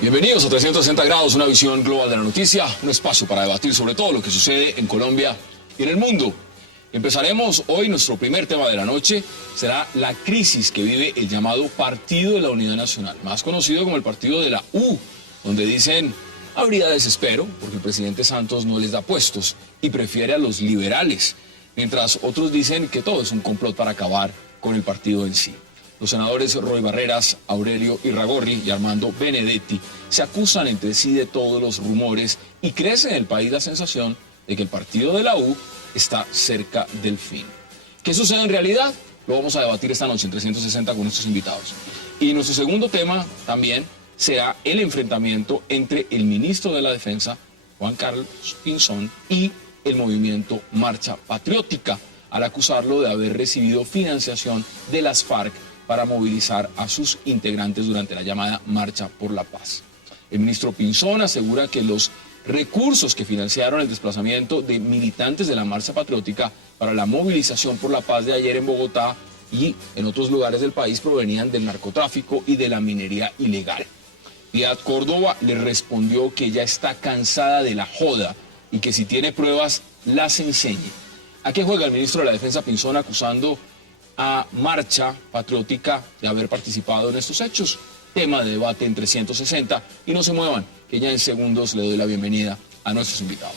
Bienvenidos a 360 grados, una visión global de la noticia, un espacio para debatir sobre todo lo que sucede en Colombia y en el mundo. Empezaremos hoy, nuestro primer tema de la noche será la crisis que vive el llamado Partido de la Unidad Nacional, más conocido como el Partido de la U, donde dicen habría desespero porque el presidente Santos no les da puestos y prefiere a los liberales, mientras otros dicen que todo es un complot para acabar con el partido en sí. Los senadores Roy Barreras, Aurelio Irragorri y Armando Benedetti se acusan entre sí de todos los rumores y crece en el país la sensación de que el partido de la U está cerca del fin. ¿Qué sucede en realidad? Lo vamos a debatir esta noche en 360 con nuestros invitados. Y nuestro segundo tema también será el enfrentamiento entre el ministro de la Defensa, Juan Carlos Pinzón, y el movimiento Marcha Patriótica, al acusarlo de haber recibido financiación de las FARC para movilizar a sus integrantes durante la llamada Marcha por la Paz. El ministro Pinzón asegura que los recursos que financiaron el desplazamiento de militantes de la Marcha Patriótica para la movilización por la paz de ayer en Bogotá y en otros lugares del país provenían del narcotráfico y de la minería ilegal. Piedad Córdoba le respondió que ella está cansada de la joda y que si tiene pruebas las enseñe. ¿A qué juega el ministro de la Defensa Pinzón acusando a Marcha Patriótica de haber participado en estos hechos? Tema de debate en 360 y no se muevan, que ya en segundos le doy la bienvenida a nuestros invitados.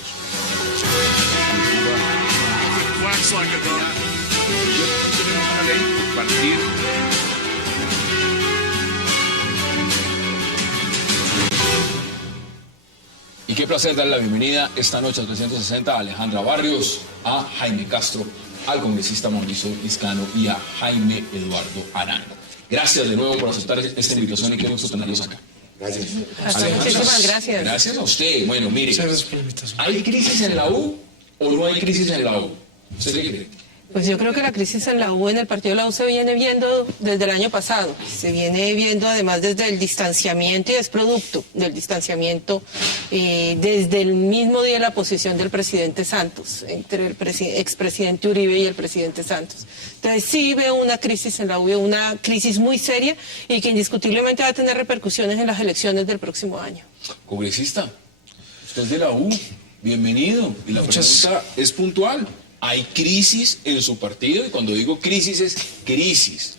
Y qué placer darle la bienvenida esta noche a 360 a Alejandra Barrios, a Jaime Castro, al congresista Mauricio Liscano y a Jaime Eduardo Arango. Gracias de nuevo por aceptar esta invitación y qué gusto tenerlos acá. Gracias. Muchísimas gracias. Gracias a usted. Bueno, mire, ¿hay crisis en la U o no hay crisis en la U? ¿Usted qué cree? Pues yo creo que la crisis en la U, en el partido de la U, se viene viendo desde el año pasado. Se viene viendo además desde el distanciamiento, y es producto del distanciamiento desde el mismo día de la posición del presidente Santos, entre el expresidente Uribe y el presidente Santos. Entonces sí veo una crisis en la U, una crisis muy seria y que indiscutiblemente va a tener repercusiones en las elecciones del próximo año. Congresista, usted es de la U, bienvenido. Y la pregunta es puntual. ¿Hay crisis en su partido? Y cuando digo crisis es crisis.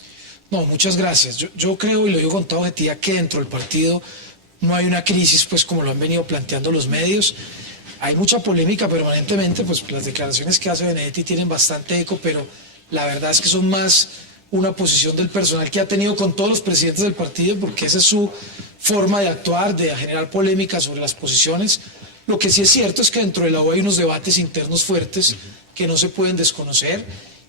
No, muchas gracias. Yo creo, y lo digo con toda objetividad, que dentro del partido no hay una crisis, pues como lo han venido planteando los medios. Hay mucha polémica permanentemente, pues las declaraciones que hace Benedetti tienen bastante eco, pero la verdad es que son más una posición del personal que ha tenido con todos los presidentes del partido, porque esa es su forma de actuar, de generar polémica sobre las posiciones. Lo que sí es cierto es que dentro de la U hay unos debates internos fuertes que no se pueden desconocer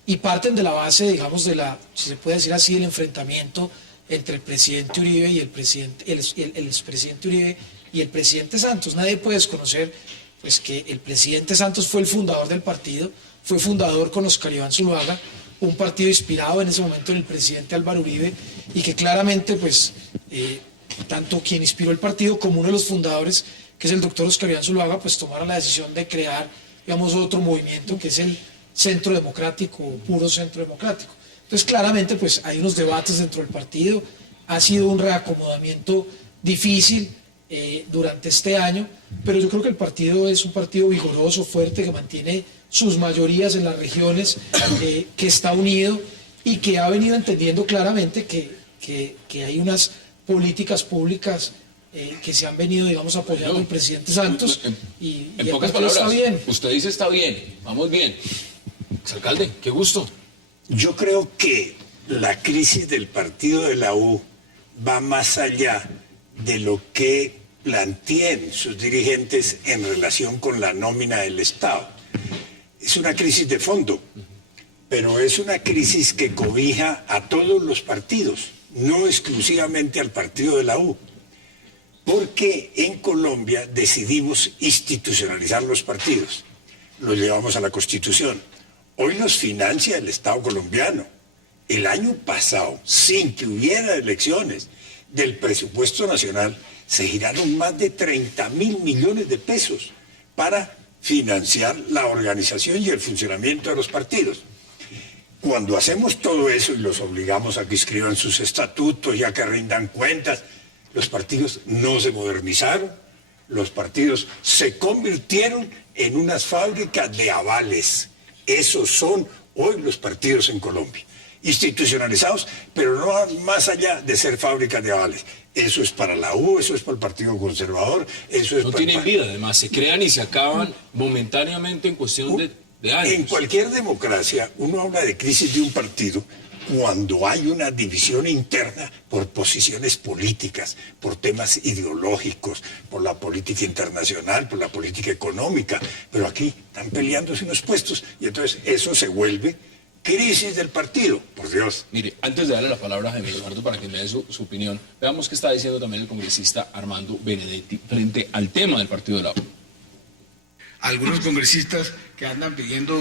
y parten de la base, digamos, de la, si se puede decir así, el enfrentamiento entre el presidente Uribe y el expresidente Uribe y el presidente Santos. Nadie puede desconocer pues, que el presidente Santos fue el fundador del partido, fue fundador con Oscar Iván Zuluaga, un partido inspirado en ese momento en el presidente Álvaro Uribe y que claramente, pues, tanto quien inspiró el partido como uno de los fundadores, que es el doctor Oscar Iván Zuluaga, pues tomaron la decisión de crear, digamos, otro movimiento que es el Centro Democrático, Puro Centro Democrático. Entonces, claramente, pues hay unos debates dentro del partido, ha sido un reacomodamiento difícil durante este año, pero yo creo que el partido es un partido vigoroso, fuerte, que mantiene sus mayorías en las regiones, que está unido y que ha venido entendiendo claramente que hay unas políticas públicas que se han venido, digamos, apoyando al presidente Santos y en pocas palabras, está bien. Usted dice está bien, vamos bien. Exalcalde, qué gusto. Yo creo que la crisis del partido de la U va más allá de lo que planteen sus dirigentes en relación con la nómina del Estado. Es una crisis de fondo, pero es una crisis que cobija a todos los partidos, no exclusivamente al partido de la U. Porque en Colombia decidimos institucionalizar los partidos, los llevamos a la Constitución. Hoy los financia el Estado colombiano. El año pasado, sin que hubiera elecciones, del presupuesto nacional se giraron más de 30.000 millones de pesos para financiar la organización y el funcionamiento de los partidos. Cuando hacemos todo eso y los obligamos a que escriban sus estatutos y a que rindan cuentas, los partidos no se modernizaron, los partidos se convirtieron en unas fábricas de avales. Esos son hoy los partidos en Colombia, institucionalizados, pero no van más allá de ser fábricas de avales. Eso es para la U, eso es para el Partido Conservador, eso es No para... tienen vida, además, se crean y se acaban momentáneamente en cuestión de años. En cualquier democracia uno habla de crisis de un partido cuando hay una división interna por posiciones políticas, por temas ideológicos, por la política internacional, por la política económica, pero aquí están peleándose unos puestos y entonces eso se vuelve crisis del partido, por Dios. Mire, antes de darle la palabra a Jaime Eduardo para que me dé su opinión, veamos qué está diciendo también el congresista Armando Benedetti frente al tema del partido de la U. Algunos congresistas que andan pidiendo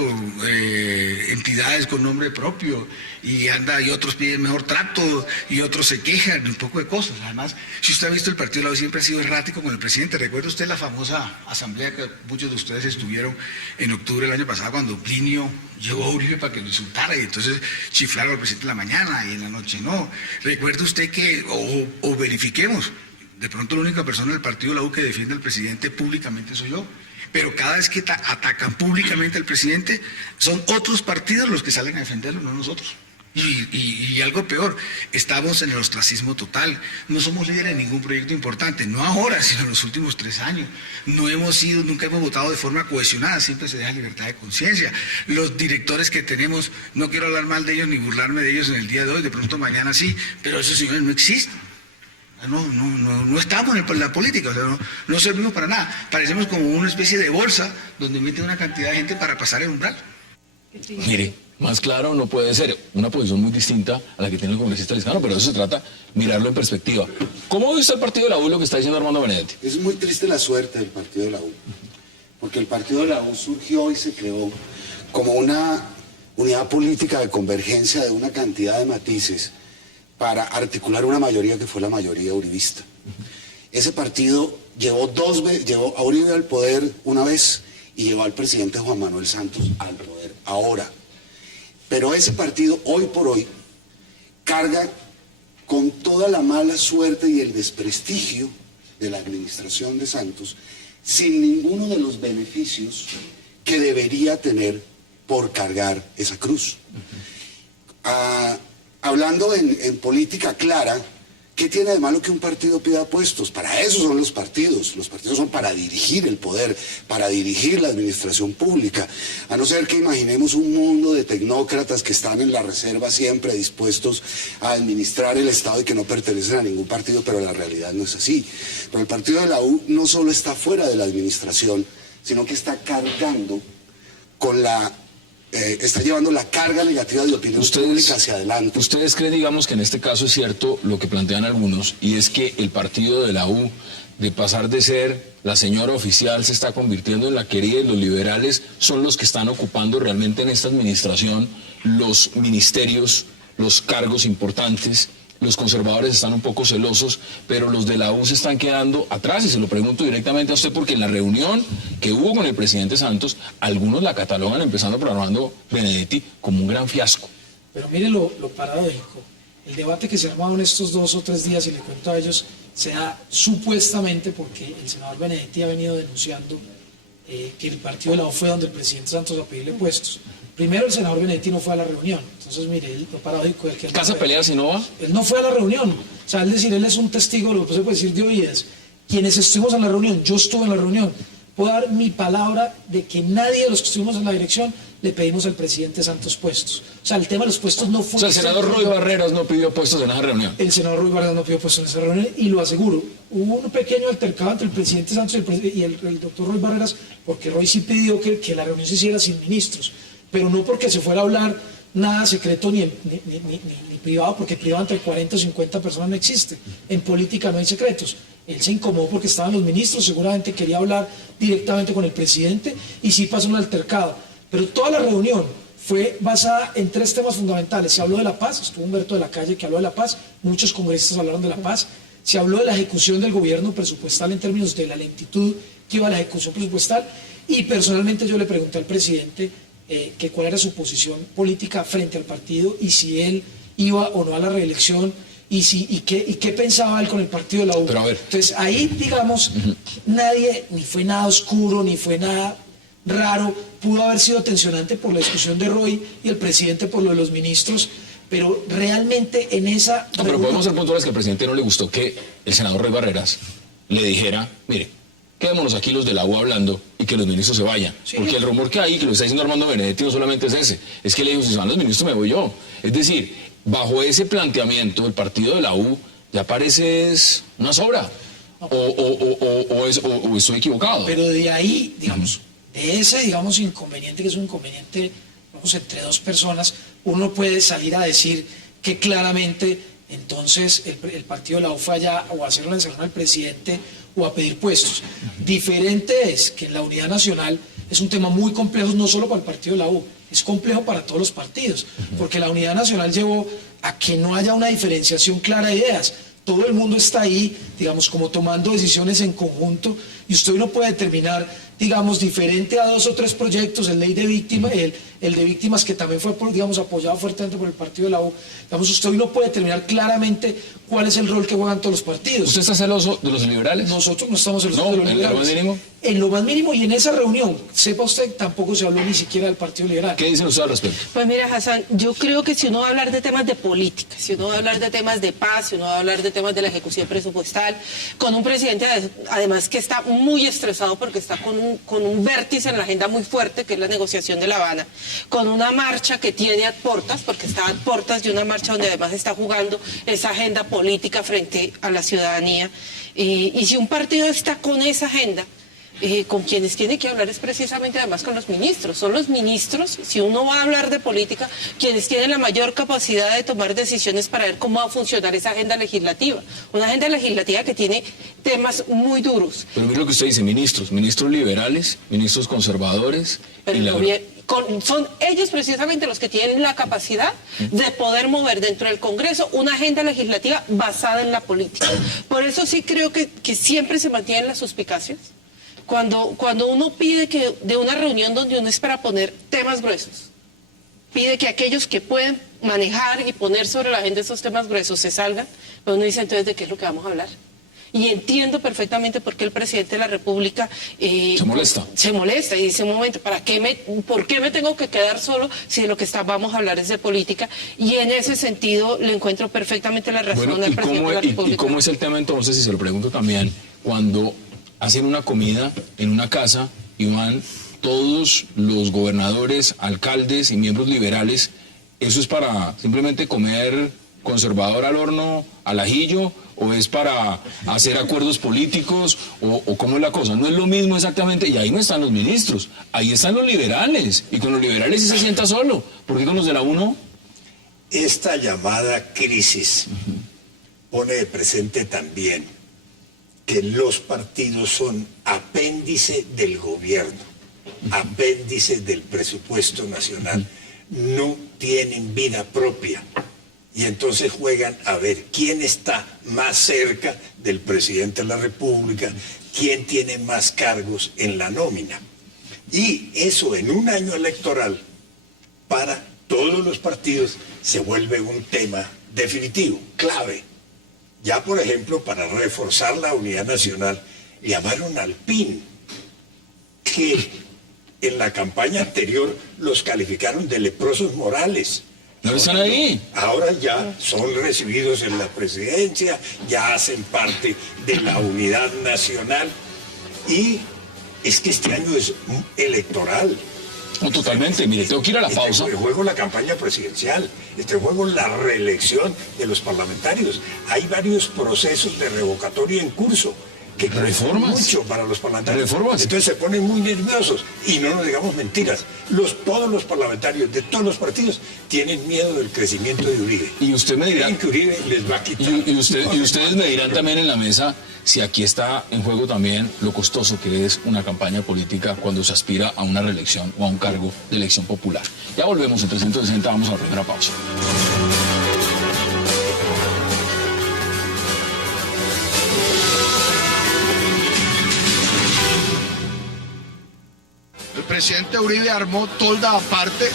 entidades con nombre propio y otros piden mejor trato y otros se quejan, un poco de cosas. Además, si usted ha visto, el partido de la U siempre ha sido errático con el presidente. ¿Recuerda usted la famosa asamblea que muchos de ustedes estuvieron en octubre del año pasado cuando Plinio llevó a Uribe para que lo insultara y entonces chiflaron al presidente en la mañana y en la noche no? ¿Recuerda usted que, o verifiquemos, de pronto la única persona del partido de la U que defiende al presidente públicamente soy yo? Pero cada vez que atacan públicamente al presidente, son otros partidos los que salen a defenderlo, no nosotros. Y algo peor, estamos en el ostracismo total. No somos líderes en ningún proyecto importante, no ahora, sino en los últimos 3 años. Nunca hemos votado de forma cohesionada, siempre se deja libertad de conciencia. Los directores que tenemos, no quiero hablar mal de ellos ni burlarme de ellos en el día de hoy, de pronto mañana sí, pero esos señores no existen. No estamos en la política, o sea, no servimos para nada. Parecemos como una especie de bolsa donde meten una cantidad de gente para pasar el umbral. Mire, más claro no puede ser, una posición muy distinta a la que tiene el congresista Liscano, pero de eso se trata, mirarlo en perspectiva. ¿Cómo ve usted el partido de la U, lo que está diciendo Armando Benedetti? Es muy triste la suerte del partido de la U, porque el partido de la U surgió y se creó como una unidad política de convergencia de una cantidad de matices para articular una mayoría que fue la mayoría uribista. Ese partido llevó a Uribe al poder una vez y llevó al presidente Juan Manuel Santos al poder ahora. Pero ese partido hoy por hoy carga con toda la mala suerte y el desprestigio de la administración de Santos sin ninguno de los beneficios que debería tener por cargar esa cruz. Hablando en política clara, ¿qué tiene de malo que un partido pida puestos? Para eso son los partidos son para dirigir el poder, para dirigir la administración pública, a no ser que imaginemos un mundo de tecnócratas que están en la reserva siempre dispuestos a administrar el Estado y que no pertenecen a ningún partido, pero la realidad no es así. Pero el partido de la U no solo está fuera de la administración, sino que está cargando con está llevando la carga negativa de opinión pública hacia adelante. ¿Ustedes creen, digamos, que en este caso es cierto lo que plantean algunos, y es que el partido de la U, de pasar de ser la señora oficial, se está convirtiendo en la querida y los liberales son los que están ocupando realmente en esta administración los ministerios, los cargos importantes? Los conservadores están un poco celosos, pero los de la U se están quedando atrás, y se lo pregunto directamente a usted, porque en la reunión que hubo con el presidente Santos, algunos la catalogan, empezando por Armando Benedetti, como un gran fiasco. Pero mire lo paradójico, el debate que se ha armado en estos 2 o 3 días, y le cuento a ellos, se da supuestamente porque el senador Benedetti ha venido denunciando que el partido de la U fue donde el presidente Santos a pedirle puestos. Primero, el senador Benedetti no fue a la reunión. Entonces, mire, lo paradójico es que... ¿Casa pelea si no va? Él no fue a la reunión. O sea, él es un testigo, lo que se puede decir de oídas. Quienes estuvimos en la reunión, yo estuve en la reunión, puedo dar mi palabra de que nadie de los que estuvimos en la dirección le pedimos al presidente Santos puestos. O sea, el tema de los puestos no fue... O sea, el senador Roy Barreras no pidió puestos en esa reunión. El senador Roy Barreras no pidió puestos en esa reunión, y lo aseguro. Hubo un pequeño altercado entre el presidente Santos y el doctor Roy Barreras, porque Roy sí pidió que la reunión se hiciera sin ministros, pero no porque se fuera a hablar nada secreto ni privado, porque privado entre 40 o 50 personas no existe. En política no hay secretos. Él se incomodó porque estaban los ministros, seguramente quería hablar directamente con el presidente, y sí pasó un altercado. Pero toda la reunión fue basada en 3 temas fundamentales. Se habló de la paz, estuvo Humberto de la Calle que habló de la paz, muchos congresistas hablaron de la paz. Se habló de la ejecución del gobierno presupuestal en términos de la lentitud que iba a la ejecución presupuestal, y personalmente yo le pregunté al presidente que cuál era su posición política frente al partido y si él iba o no a la reelección y qué pensaba él con el partido de la U. Pero a ver. Entonces ahí, digamos, nadie, ni fue nada oscuro, ni fue nada raro, pudo haber sido tensionante por la discusión de Roy y el presidente por lo de los ministros, pero realmente en esa... No, pero podemos ser puntuales que al presidente no le gustó que el senador Roy Barreras le dijera, mire, quedémonos aquí los de la U hablando y que los ministros se vayan. Sí. Porque el rumor que hay, que lo está diciendo Armando Benedetti, no solamente es ese, es que le dijo, si se van los ministros me voy yo. Es decir, bajo ese planteamiento, el partido de la U ya parece una sobra. O estoy equivocado. Pero de ahí, digamos, de ese, digamos, inconveniente, que es un inconveniente, vamos, entre dos personas, uno puede salir a decir que claramente entonces el partido de la U fue allá o a hacer la encerrona al presidente o a pedir puestos. Diferente es que en la unidad nacional es un tema muy complejo, no solo para el partido de la U, es complejo para todos los partidos, porque la unidad nacional llevó a que no haya una diferenciación clara de ideas. Todo el mundo está ahí, digamos, como tomando decisiones en conjunto, y usted no puede determinar, digamos, diferente a 2 o 3 proyectos, el ley de víctimas, el de víctimas que también fue, digamos, apoyado fuertemente por el partido de la U. Digamos, usted hoy no puede determinar claramente cuál es el rol que juegan todos los partidos. ¿Usted está celoso de los liberales? Nosotros no estamos celosos de los liberales. ¿En lo más mínimo? En lo más mínimo, y en esa reunión, sepa usted, tampoco se habló ni siquiera del Partido Liberal. ¿Qué dicen ustedes al respecto? Pues mira, Hassan, yo creo que si uno va a hablar de temas de política, si uno va a hablar de temas de paz, si uno va a hablar de temas de la ejecución presupuestal, con un presidente además que está muy estresado porque está con un vértice en la agenda muy fuerte, que es la negociación de La Habana, con una marcha que tiene a portas, porque está a portas de una marcha donde además está jugando esa agenda política frente a la ciudadanía, y si un partido está con esa agenda, con quienes tiene que hablar es precisamente además con los ministros. Son los ministros, si uno va a hablar de política, quienes tienen la mayor capacidad de tomar decisiones para ver cómo va a funcionar esa agenda legislativa. Una agenda legislativa que tiene temas muy duros. Pero mire lo que usted dice, ministros liberales, ministros conservadores. Pero son ellos precisamente los que tienen la capacidad de poder mover dentro del Congreso una agenda legislativa basada en la política. Por eso sí creo que siempre se mantienen las suspicacias. Cuando uno pide que de una reunión donde uno espera poner temas gruesos, pide que aquellos que pueden manejar y poner sobre la agenda esos temas gruesos se salgan, pues uno dice entonces de qué es lo que vamos a hablar. Y entiendo perfectamente por qué el presidente de la República se molesta y dice un momento, ¿por qué me tengo que quedar solo si de lo que vamos a hablar es de política? Y en ese sentido le encuentro perfectamente la razón al presidente de la República. ¿Y cómo es el tema entonces, si se lo pregunto también, cuando hacen una comida en una casa y van todos los gobernadores, alcaldes y miembros liberales? ¿Eso es para simplemente comer conservador al horno, al ajillo, o es para hacer acuerdos políticos, o cómo es la cosa? No es lo mismo exactamente, y ahí no están los ministros, ahí están los liberales, y con los liberales sí se sienta solo. ¿Por qué con los de la U no? Esta llamada crisis pone de presente también que los partidos son apéndice del gobierno, apéndice del presupuesto nacional, no tienen vida propia. Y entonces juegan a ver quién está más cerca del presidente de la República, quién tiene más cargos en la nómina. Y eso en un año electoral, para todos los partidos, se vuelve un tema definitivo, clave. Ya, por ejemplo, para reforzar la unidad nacional, llamaron al PIN, que en la campaña anterior los calificaron de leprosos morales. ¿No están ahí? Ahora ya son recibidos en la presidencia, ya hacen parte de la unidad nacional. Y es que este año es electoral. No, totalmente. Mire, tengo que ir a la pausa. Este juego la campaña presidencial, este juego la reelección de los parlamentarios. Hay varios procesos de revocatoria en curso que cuestan mucho para los parlamentarios. Reformas. Entonces se ponen muy nerviosos y no nos digamos mentiras. Todos los parlamentarios de todos los partidos tienen miedo del crecimiento de Uribe. Y usted me dirá, creen que Uribe les va a quitar. Y ustedes me dirán también en la mesa si aquí está en juego también lo costoso que es una campaña política cuando se aspira a una reelección o a un cargo de elección popular. Ya volvemos en 360, vamos a la primera pausa. El presidente Uribe armó tolda aparte.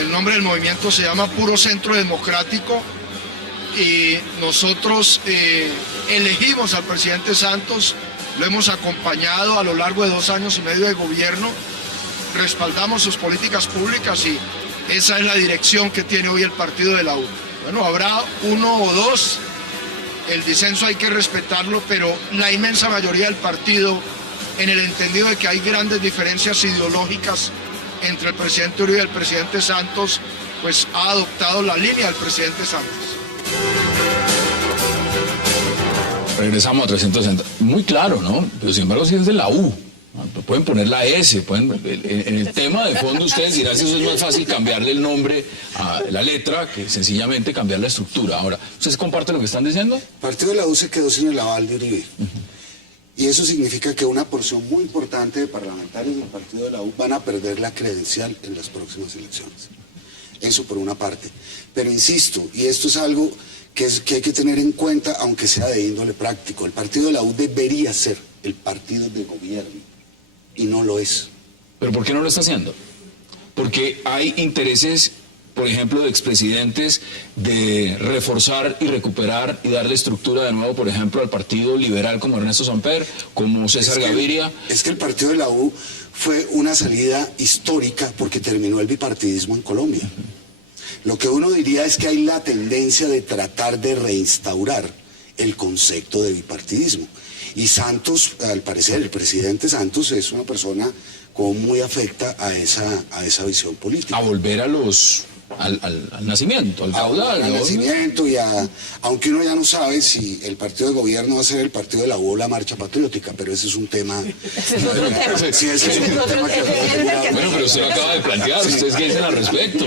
El nombre del movimiento se llama Puro Centro Democrático y nosotros elegimos al presidente Santos, lo hemos acompañado a lo largo de 2 años y medio de gobierno, respaldamos sus políticas públicas y esa es la dirección que tiene hoy el partido de la U. Bueno, habrá 1 o 2, el disenso hay que respetarlo, pero la inmensa mayoría del partido, en el entendido de que hay grandes diferencias ideológicas entre el presidente Uribe y el presidente Santos, pues ha adoptado la línea del presidente Santos. Regresamos a 360. Muy claro, ¿no? Pero sin embargo, si es de la U. Pueden poner la S, en el tema de fondo ustedes dirán si eso es más fácil cambiarle el nombre a la letra que sencillamente cambiar la estructura. Ahora, ¿ustedes comparten lo que están diciendo? El partido de la U se quedó sin el aval de Uribe. Y eso significa que una porción muy importante de parlamentarios del partido de la U van a perder la credencial en las próximas elecciones. Eso por una parte. Pero insisto, y esto es algo que hay que tener en cuenta, aunque sea de índole práctico, el partido de la U debería ser el partido de gobierno, y no lo es. ¿Pero por qué no lo está haciendo? Porque hay intereses, por ejemplo, de expresidentes de reforzar y recuperar y darle estructura de nuevo, por ejemplo, al partido liberal como Ernesto Samper, como César Gaviria. Es que el partido de la U fue una salida histórica porque terminó el bipartidismo en Colombia. Lo que uno diría es que hay la tendencia de tratar de reinstaurar el concepto de bipartidismo. Y Santos, al parecer, el presidente Santos es una persona como muy afecta a esa visión política. A volver al nacimiento, al caudal. Al nacimiento aunque uno ya no sabe si el partido de gobierno va a ser el partido de la U o la Marcha Patriótica, pero ese es un tema... Sí, ese es un tema que... Bueno, pero usted lo acaba de plantear, ¿ustedes qué dicen al respecto?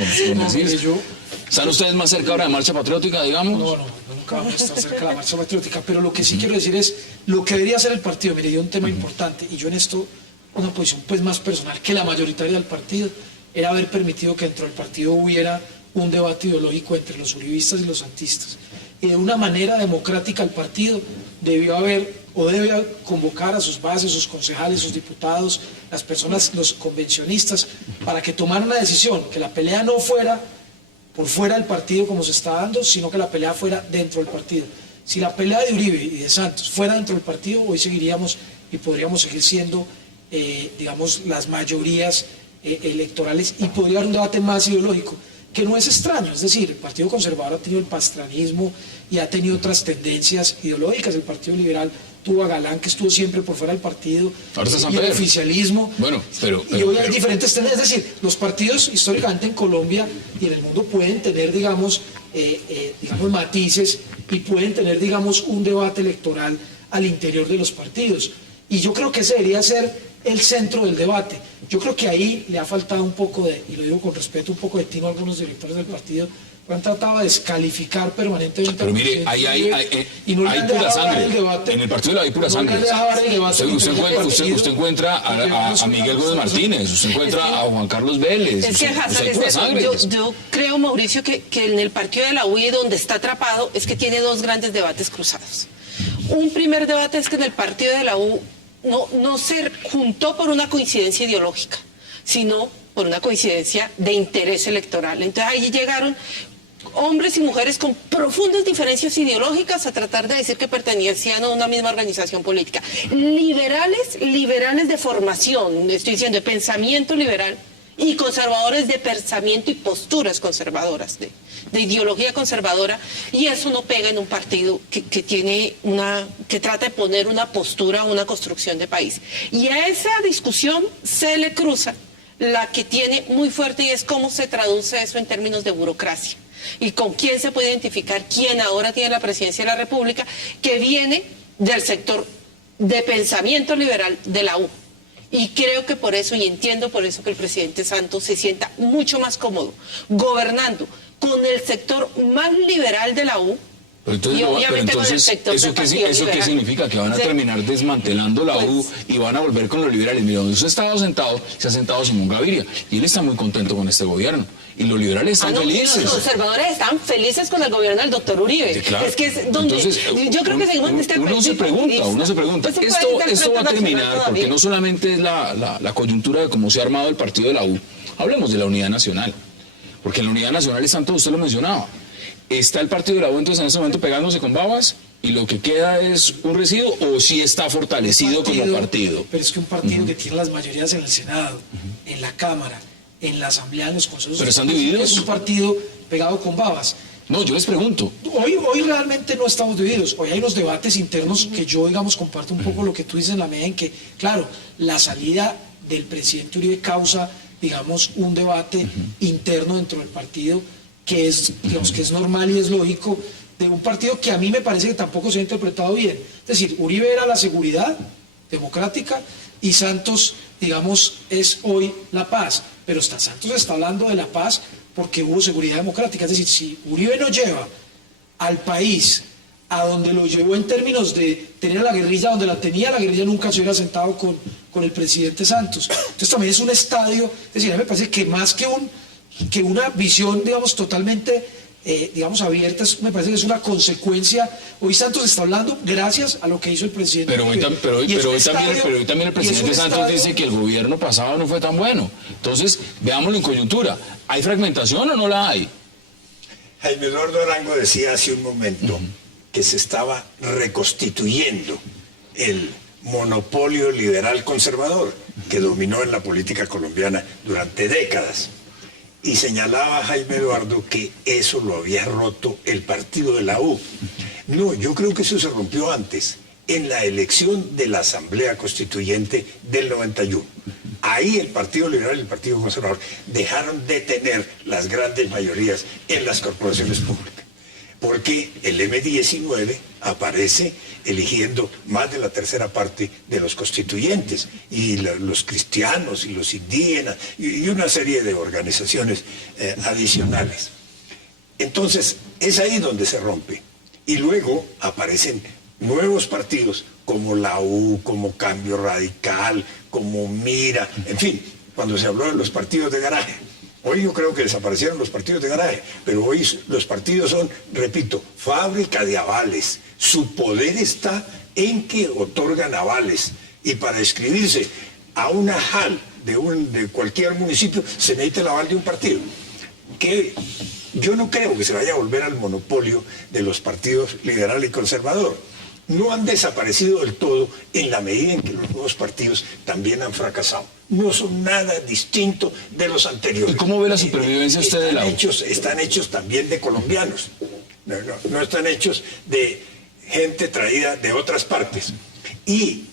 ¿Están ustedes más cerca ahora de Marcha Patriótica, digamos? No, nunca vamos a estar cerca de la Marcha Patriótica, pero lo que sí quiero decir es lo que debería hacer el partido. Mire, dio un tema importante, y yo en esto, una posición pues más personal que la mayoritaria del partido, era haber permitido que dentro del partido hubiera un debate ideológico entre los uribistas y los santistas. Y de una manera democrática el partido debe convocar a sus bases, sus concejales, sus diputados, las personas, los convencionistas, para que tomaran una decisión, que la pelea no fuera por fuera del partido como se está dando, sino que la pelea fuera dentro del partido. Si la pelea de Uribe y de Santos fuera dentro del partido, hoy seguiríamos y podríamos seguir siendo, digamos, las mayorías electorales, y podría haber un debate más ideológico, que no es extraño. Es decir, el Partido Conservador ha tenido el pastranismo y ha tenido otras tendencias ideológicas. El Partido Liberal tuvo a Galán, que estuvo siempre por fuera del partido, y el oficialismo. Bueno, y hoy hay diferentes tendencias. Es decir, los partidos históricamente en Colombia y en el mundo pueden tener, digamos, matices, y pueden tener, digamos, un debate electoral al interior de los partidos. Y yo creo que ese debería ser el centro del debate. Yo creo que ahí le ha faltado un poco y lo digo con respeto, un poco de tino a algunos directores del partido, que han tratado de descalificar permanentemente. Pero mire, ahí hay pura sangre. En el partido hay pura sangre. Usted encuentra a Miguel Gómez Martínez, usted encuentra a Juan Carlos Vélez. Es que yo creo, Mauricio, que en el partido de la U, donde está atrapado, es que tiene 2 grandes debates cruzados. Un primer debate es que en el partido de la U no se juntó por una coincidencia ideológica, sino por una coincidencia de interés electoral. Entonces ahí llegaron hombres y mujeres con profundas diferencias ideológicas a tratar de decir que pertenecían a una misma organización política. Liberales de formación, estoy diciendo, de pensamiento liberal, y conservadores de pensamiento y posturas conservadoras, de ideología conservadora, y eso no pega en un partido que trata de poner una postura, una construcción de país. Y a esa discusión se le cruza la que tiene muy fuerte, y es cómo se traduce eso en términos de burocracia, y con quién se puede identificar quién ahora tiene la presidencia de la República, que viene del sector de pensamiento liberal de la U. Y creo que por eso, y entiendo por eso, que el presidente Santos se sienta mucho más cómodo gobernando con el sector más liberal de la U, Entonces, y obviamente con el sector ¿eso del qué Partido Liberal. significa? Que van a terminar desmantelando la U y van a volver con los liberales. Mira, donde usted estaba sentado, se ha sentado Simón Gaviria y él está muy contento con este gobierno. Y los liberales están felices. Los conservadores están felices con el gobierno del doctor Uribe. Sí, claro. Es que es donde yo creo que seguimos en este uno se pregunta, Pues esto va a terminar porque no solamente es la coyuntura de cómo se ha armado el partido de la U. Hablemos de la unidad nacional. Porque en la unidad nacional están todos, usted lo mencionaba. Está el partido de la U entonces en este momento pegándose con babas y lo que queda es un residuo o sí está fortalecido como partido. Pero es que un partido que tiene las mayorías en el Senado, en la Cámara, en la Asamblea, en los consejos. Pero están divididos. Es un partido pegado con babas. No, yo les pregunto. Hoy realmente no estamos divididos. Hoy hay unos debates internos que yo, digamos, comparto un poco lo que tú dices en la medida en que, claro, la salida del presidente Uribe causa, digamos, un debate interno dentro del partido que es, digamos, que es normal y es lógico, de un partido que a mí me parece que tampoco se ha interpretado bien. Es decir, Uribe era la seguridad democrática y Santos, digamos, es hoy la paz. Pero Santos está hablando de la paz porque hubo seguridad democrática. Es decir, si Uribe no lleva al país a donde lo llevó en términos de tener a la guerrilla donde la tenía, la guerrilla nunca se hubiera sentado con el presidente Santos. Entonces también es un estadio, es decir, a mí me parece que más que una visión, digamos, totalmente, digamos, abierta, me parece que es una consecuencia. Hoy Santos está hablando gracias a lo que hizo el presidente. Pero hoy también el presidente Santos dice que el gobierno pasado no fue tan bueno. Entonces, veámoslo en coyuntura. ¿Hay fragmentación o no la hay? Jaime Eduardo Arango decía hace un momento que se estaba reconstituyendo el monopolio liberal conservador que dominó en la política colombiana durante décadas. Y señalaba Jaime Eduardo que eso lo había roto el partido de la U. No, yo creo que eso se rompió antes, en la elección de la Asamblea Constituyente del 91. Ahí el Partido Liberal y el Partido Conservador dejaron de tener las grandes mayorías en las corporaciones públicas. Porque el M-19 aparece eligiendo más de la tercera parte de los constituyentes, y los cristianos y los indígenas y una serie de organizaciones adicionales. Entonces, es ahí donde se rompe. Y luego aparecen nuevos partidos como la U, como Cambio Radical, como Mira, en fin, cuando se habló de los partidos de garaje. Hoy yo creo que desaparecieron los partidos de garaje, pero hoy los partidos son, repito, fábrica de avales. Su poder está en que otorgan avales. Y para inscribirse a una JAL de cualquier municipio se necesita el aval de un partido. Que yo no creo que se vaya a volver al monopolio de los partidos liberal y conservador. No han desaparecido del todo en la medida en que los nuevos partidos también han fracasado. No son nada distinto de los anteriores. ¿Y cómo ve la supervivencia usted de la U? Están hechos también de colombianos. No están hechos de gente traída de otras partes. Y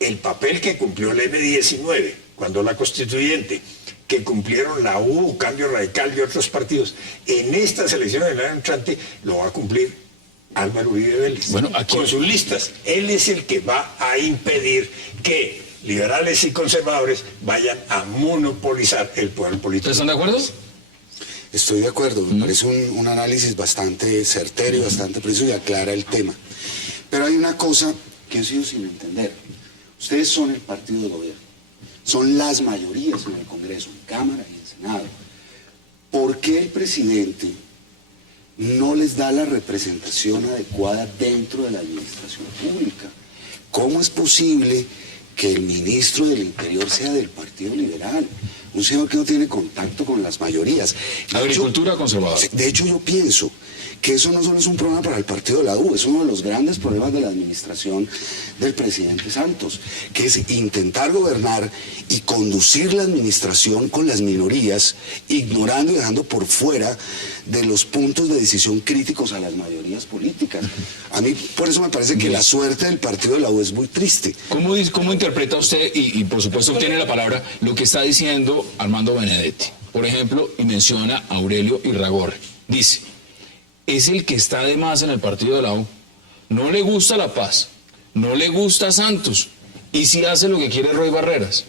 el papel que cumplió el M-19, cuando la constituyente, que cumplieron la U, Cambio Radical y otros partidos, en estas elecciones del año entrante lo va a cumplir Álvaro Uribe Vélez. Bueno, aquí con sus listas. Él es el que va a impedir que liberales y conservadores vayan a monopolizar el poder político. ¿Ustedes están de acuerdo? Estoy de acuerdo, me parece un análisis bastante certero y bastante preciso y aclara el tema. Pero hay una cosa que yo sigo sin entender. Ustedes son el partido de gobierno, son las mayorías en el Congreso, en Cámara y en Senado. ¿Por qué el presidente no les da la representación adecuada dentro de la administración pública? ¿Cómo es posible que el ministro del Interior sea del Partido Liberal? Un señor que no tiene contacto con las mayorías. Agricultura conservadora. De hecho, yo pienso que eso no solo es un problema para el partido de la U, es uno de los grandes problemas de la administración del presidente Santos, que es intentar gobernar y conducir la administración con las minorías, ignorando y dejando por fuera de los puntos de decisión críticos a las mayorías políticas. A mí, por eso me parece que la suerte del partido de la U es muy triste. ¿Cómo interpreta usted, y por supuesto tiene la palabra, lo que está diciendo Armando Benedetti? Por ejemplo, y menciona a Aurelio Irragorri. Dice: es el que está de más en el partido de la U. No le gusta la paz, no le gusta Santos, y sí hace lo que quiere Roy Barreras.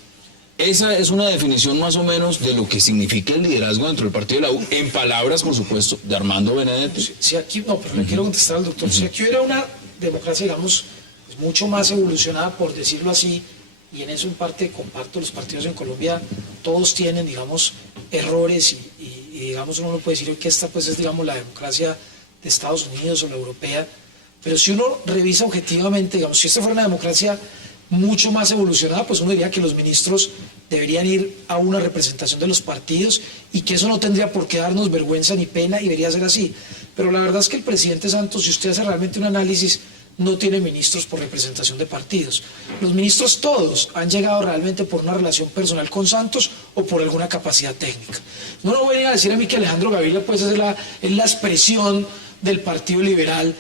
Esa es una definición más o menos de lo que significa el liderazgo dentro del partido de la U, en palabras, por supuesto, de Armando Benedetti. Si aquí, no, pero le quiero contestar al doctor. Si aquí hubiera una democracia, digamos, pues mucho más evolucionada, por decirlo así, y en eso en parte comparto, los partidos en Colombia, todos tienen, digamos, errores y digamos, uno no puede decir que esta pues es, digamos, la democracia de Estados Unidos o la europea, pero si uno revisa objetivamente, digamos, si esta fuera una democracia mucho más evolucionada, pues uno diría que los ministros deberían ir a una representación de los partidos y que eso no tendría por qué darnos vergüenza ni pena y debería ser así. Pero la verdad es que el presidente Santos, si usted hace realmente un análisis, no tiene ministros por representación de partidos. Los ministros todos han llegado realmente por una relación personal con Santos o por alguna capacidad técnica. No voy a venir a decir a mí que Alejandro Gaviria pues es la expresión del Partido Liberal,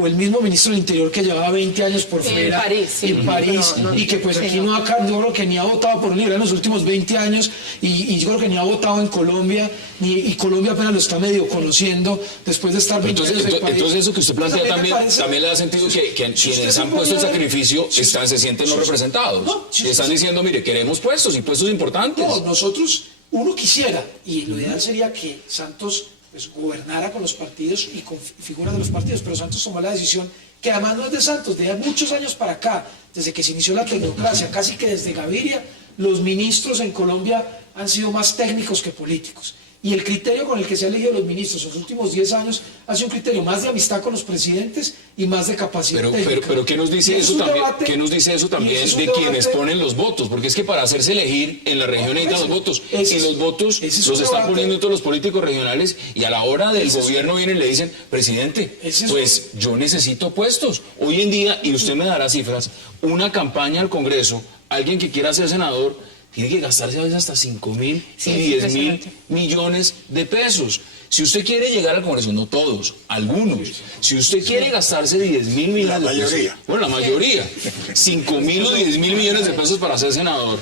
o el mismo ministro del Interior que llevaba 20 años por fuera en París, y que pues aquí no creo que ni ha votado por un liberal en los últimos 20 años, y yo creo que ni ha votado en Colombia, y Colombia apenas lo está medio conociendo después de estar 20 años en París. Entonces eso que usted plantea también le da sentido que quienes han puesto el sacrificio se sienten no representados. Están diciendo, mire, queremos puestos y puestos importantes. No, nosotros, uno quisiera, y lo ideal sería que Santos pues gobernara con los partidos y con figuras de los partidos, pero Santos tomó la decisión, que además no es de Santos, de muchos años para acá, desde que se inició la tecnocracia, casi que desde Gaviria, los ministros en Colombia han sido más técnicos que políticos. Y el criterio con el que se han elegido los ministros en los últimos 10 años ha sido un criterio más de amistad con los presidentes y más de capacidad técnica. Pero ¿qué nos dice eso también? ¿Qué nos dice eso también de quienes ponen los votos? Porque es que para hacerse elegir en la región necesitan los votos. Y los votos los están poniendo todos los políticos regionales, y a la hora del gobierno vienen y le dicen, presidente, pues yo necesito puestos. Hoy en día, y usted me dará cifras, una campaña al Congreso, alguien que quiera ser senador, tiene que gastarse a veces hasta 5.000 y 10.000 millones de pesos. Si usted quiere llegar al Congreso, no todos, algunos, si usted quiere gastarse 10.000 millones de pesos, bueno, la mayoría, 5.000 o 10.000 millones de pesos para ser senador,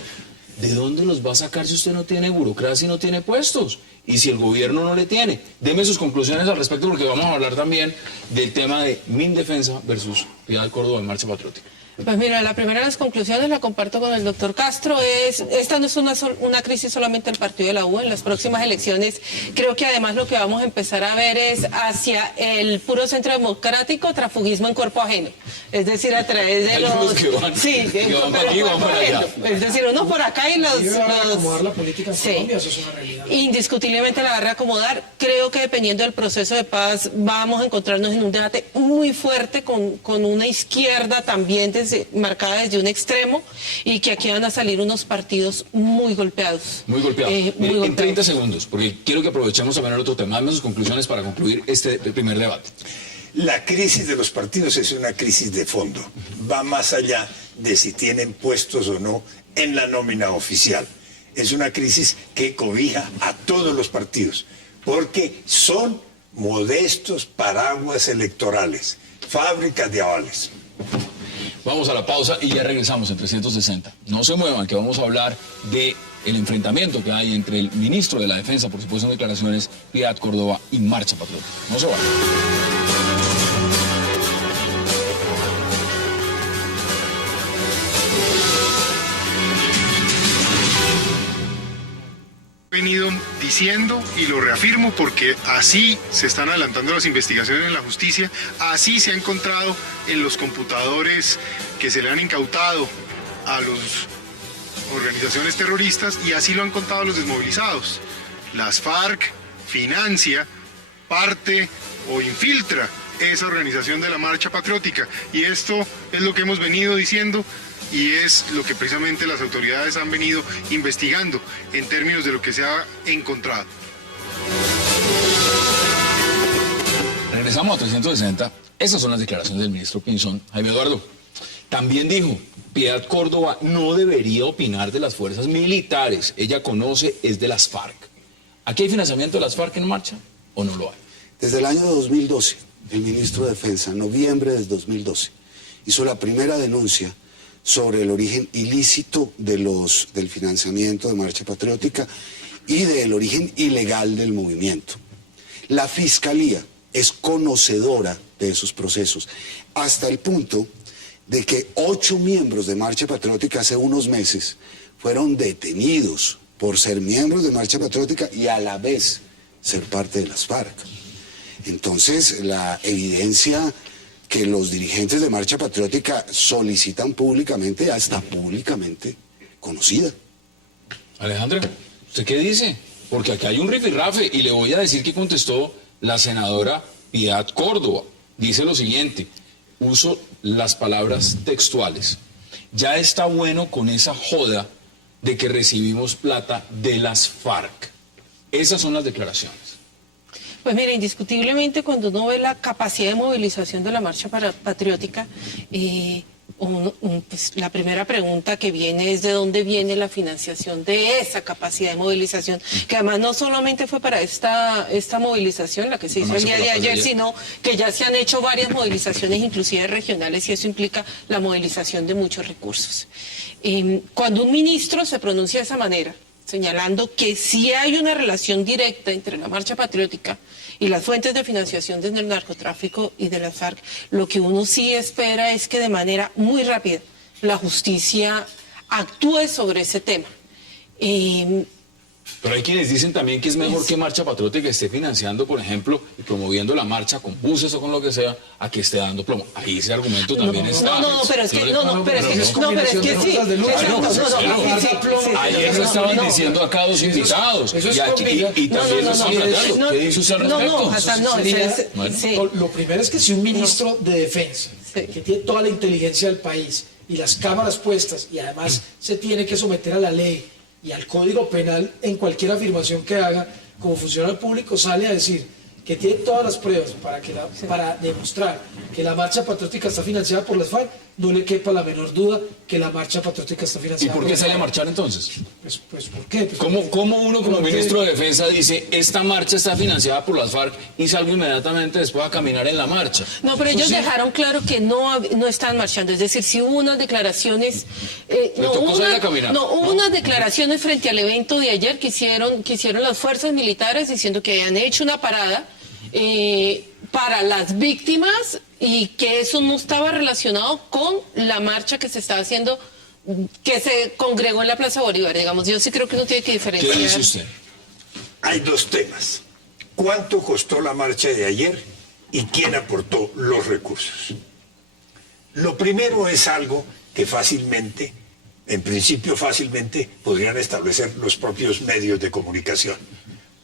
¿de dónde los va a sacar si usted no tiene burocracia y no tiene puestos? Y si el gobierno no le tiene. Deme sus conclusiones al respecto, porque vamos a hablar también del tema de Mindefensa versus Piedad Córdoba en Marcha Patriótica. Pues mira, la primera de las conclusiones la comparto con el doctor Castro, esta no es una crisis solamente del partido de la U. En las próximas elecciones creo que además lo que vamos a empezar a ver es hacia el puro centro democrático, transfugismo en cuerpo ajeno, es decir, a través de los que van, sí, que van para aquí, van para allá. Es decir, unos por acá y los acomodar la política en Colombia, eso es una realidad. Indiscutiblemente la va a reacomodar. Creo que dependiendo del proceso de paz vamos a encontrarnos en un debate muy fuerte con una izquierda también marcada desde un extremo, y que aquí van a salir unos partidos muy golpeados. Muy golpeados. En 30 segundos, porque quiero que aprovechemos también el otro tema. Dame sus conclusiones para concluir este primer debate. La crisis de los partidos es una crisis de fondo. Va más allá de si tienen puestos o no en la nómina oficial. Es una crisis que cobija a todos los partidos, porque son modestos paraguas electorales, fábricas de avales. Vamos a la pausa y ya regresamos en 360. No se muevan, que vamos a hablar de el enfrentamiento que hay entre el ministro de la Defensa, por supuesto en declaraciones, Piedad Córdoba, y Marcha Patriótica. No se vayan. Venido diciendo, y lo reafirmo porque así se están adelantando las investigaciones en la justicia, así se ha encontrado en los computadores que se le han incautado a las organizaciones terroristas, y así lo han contado los desmovilizados. Las FARC financia parte o infiltra esa organización de la Marcha Patriótica, y esto es lo que hemos venido diciendo, y es lo que precisamente las autoridades han venido investigando en términos de lo que se ha encontrado. Regresamos a 360. Esas son las declaraciones del ministro Pinzón. Jaime Eduardo también dijo, Piedad Córdoba no debería opinar de las fuerzas militares. Ella conoce, es de las FARC. ¿Aquí hay financiamiento de las FARC en marcha o no lo hay? Desde el año 2012, el ministro de Defensa, noviembre del 2012, hizo la primera denuncia sobre el origen ilícito del financiamiento de Marcha Patriótica y del origen ilegal del movimiento. La Fiscalía es conocedora de esos procesos, hasta el punto de que 8 miembros de Marcha Patriótica hace unos meses fueron detenidos por ser miembros de Marcha Patriótica y a la vez ser parte de las FARC. Entonces, la evidencia que los dirigentes de Marcha Patriótica solicitan públicamente ya está públicamente conocida. Alejandra, ¿usted qué dice? Porque acá hay un rifirrafe y le voy a decir que contestó la senadora Piedad Córdoba. Dice lo siguiente, uso las palabras textuales. Ya está bueno con esa joda de que recibimos plata de las FARC. Esas son las declaraciones. Pues mira, indiscutiblemente cuando uno ve la capacidad de movilización de la Marcha Patriótica, pues la primera pregunta que viene es de dónde viene la financiación de esa capacidad de movilización, que además no solamente fue para esta movilización, la que se hizo el día de ayer, sino que ya se han hecho varias movilizaciones, inclusive regionales, y eso implica la movilización de muchos recursos. Cuando un ministro se pronuncia de esa manera, señalando que sí hay una relación directa entre la Marcha Patriótica y las fuentes de financiación del narcotráfico y de las FARC, lo que uno sí espera es que de manera muy rápida la justicia actúe sobre ese tema. Pero hay quienes dicen también que es mejor que Marcha Patriótica esté financiando, por ejemplo, y promoviendo la marcha con buses o con lo que sea, a que esté dando plomo. Ahí ese argumento también está. Pero es que sí. Ayer lo estaban diciendo acá dos invitados. Y también lo estaban planteando. ¿Qué dice usted al respecto? Lo primero es que si un ministro de Defensa, que tiene toda la inteligencia del país y las cámaras puestas, y además se tiene que someter a la ley y al Código Penal en cualquier afirmación que haga, como funcionario público, sale a decir que tiene todas las pruebas para demostrar que la Marcha Patriótica está financiada por las FARC, no le quepa la menor duda que la Marcha Patriótica está financiada. ¿Y por qué sale a marchar entonces? Pues ¿por qué? Pues, ¿Cómo uno como ministro de Defensa dice, esta marcha está financiada por las FARC y salgo inmediatamente después a caminar en la marcha? No, pero ellos dejaron claro que no están marchando, es decir, si hubo unas declaraciones... hubo unas declaraciones frente al evento de ayer que hicieron las fuerzas militares diciendo que habían hecho una parada para las víctimas y que eso no estaba relacionado con la marcha que se estaba haciendo, que se congregó en la Plaza Bolívar. Digamos, yo sí creo que uno tiene que diferenciar. ¿Qué dice usted? Hay dos temas. ¿Cuánto costó la marcha de ayer y quién aportó los recursos? Lo primero es algo que fácilmente, en principio fácilmente, podrían establecer los propios medios de comunicación.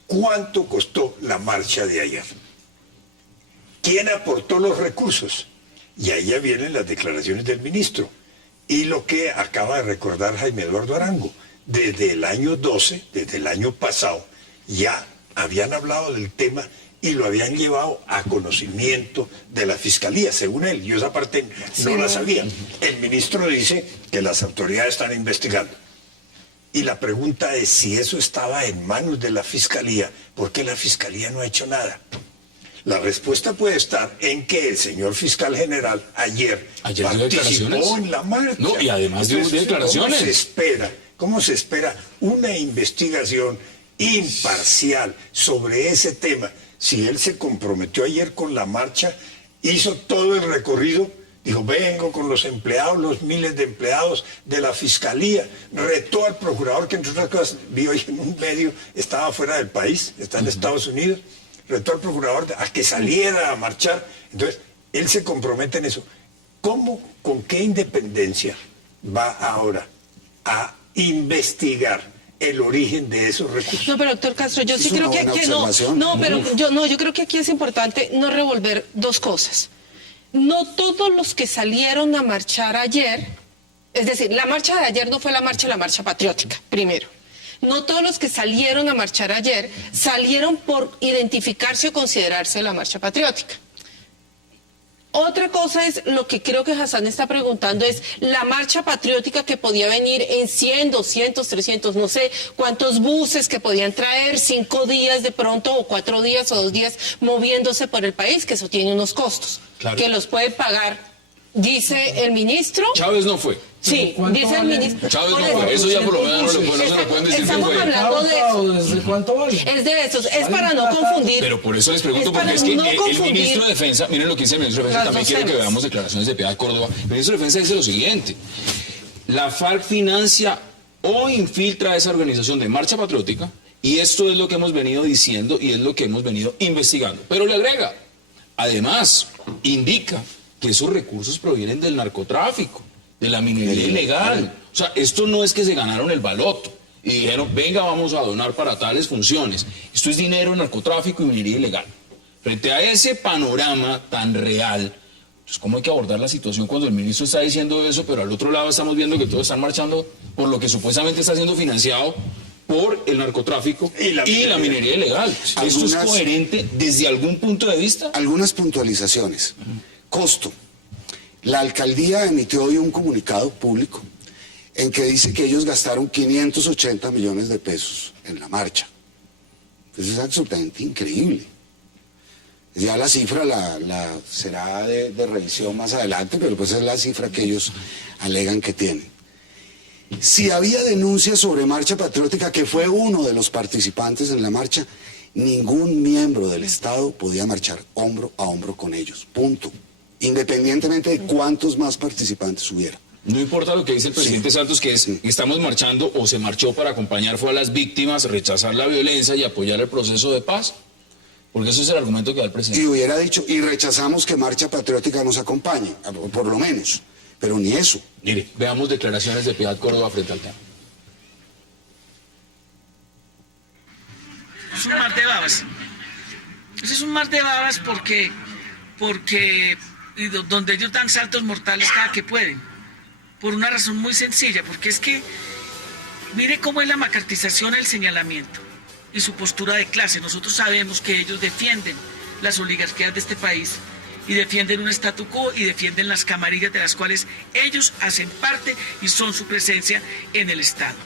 ¿Cuánto costó la marcha de ayer? ¿Quién aportó los recursos? Y ahí ya vienen las declaraciones del ministro. Y lo que acaba de recordar Jaime Eduardo Arango, desde el año 12, desde el año pasado, ya habían hablado del tema y lo habían llevado a conocimiento de la Fiscalía, según él. Yo esa parte no la sabía. El ministro dice que las autoridades están investigando. Y la pregunta es, si eso estaba en manos de la Fiscalía, ¿por qué la Fiscalía no ha hecho nada? La respuesta puede estar en que el señor fiscal general ayer participó en la marcha. No, y además dio declaraciones. ¿Cómo se espera una investigación imparcial sobre ese tema? Si él se comprometió ayer con la marcha, hizo todo el recorrido, dijo, vengo con los empleados, los miles de empleados de la Fiscalía, retó al procurador, que entre otras cosas, vi hoy en un medio, estaba fuera del país, está en Estados Unidos, retó al procurador a que saliera a marchar. Entonces, él se compromete en eso. ¿Cómo, con qué independencia va ahora a investigar el origen de esos recursos? No, pero doctor Castro, yo sí creo que aquí yo creo que aquí es importante no revolver dos cosas. No todos los que salieron a marchar ayer, es decir, la marcha de ayer no fue la marcha patriótica, primero. No todos los que salieron a marchar ayer salieron por identificarse o considerarse la marcha patriótica. Otra cosa es, lo que creo que Hassan está preguntando es, la marcha patriótica que podía venir en 100, 200, 300, no sé cuántos buses que podían traer, 5 días de pronto, o 4 días, o 2 días, moviéndose por el país, que eso tiene unos costos, claro, que los pueden pagar Dice el ministro. Chávez no fue. Sí, dice el ministro. Chávez no fue. Eso ya por lo menos no se lo pueden decir. Estamos hablando de eso. ¿Desde cuánto vale? Es de esos, es para no confundir. Pero por eso les pregunto, porque es que el ministro de Defensa, miren lo que dice el ministro de Defensa, también quiero que veamos declaraciones de Piedad Córdoba. El ministro de Defensa dice lo siguiente: la FARC financia o infiltra esa organización de Marcha Patriótica, y esto es lo que hemos venido diciendo y es lo que hemos venido investigando. Pero le agrega, además, indica que esos recursos provienen del narcotráfico, de la minería ilegal. O sea, esto no es que se ganaron el baloto y dijeron, venga, vamos a donar para tales funciones. Esto es dinero, narcotráfico y minería ilegal. Frente a ese panorama tan real, pues ¿cómo hay que abordar la situación cuando el ministro está diciendo eso, pero al otro lado estamos viendo que todos están marchando por lo que supuestamente está siendo financiado por el narcotráfico y la minería ilegal? ¿Esto es coherente desde algún punto de vista? Algunas puntualizaciones. Costo. La alcaldía emitió hoy un comunicado público en que dice que ellos gastaron 580 millones de pesos en la marcha. Eso es absolutamente increíble. Ya la cifra será de revisión más adelante, pero pues es la cifra que ellos alegan que tienen. Si había denuncias sobre Marcha Patriótica, que fue uno de los participantes en la marcha, ningún miembro del Estado podía marchar hombro a hombro con ellos. Punto. Independientemente de cuántos más participantes hubiera. No importa lo que dice el presidente Santos, que es, estamos marchando o se marchó para acompañar fue a las víctimas, rechazar la violencia y apoyar el proceso de paz. Porque eso es el argumento que da el presidente. Y hubiera dicho, y rechazamos que Marcha Patriótica nos acompañe, por lo menos. Pero ni eso. Mire, veamos declaraciones de Piedad Córdoba frente al tema. Es un mar de babas. Ese es un mar de babas porque donde ellos dan saltos mortales cada que pueden. Por una razón muy sencilla, porque es que mire cómo es la macartización, el señalamiento y su postura de clase. Nosotros sabemos que ellos defienden las oligarquías de este país y defienden un statu quo y defienden las camarillas de las cuales ellos hacen parte y son su presencia en el Estado.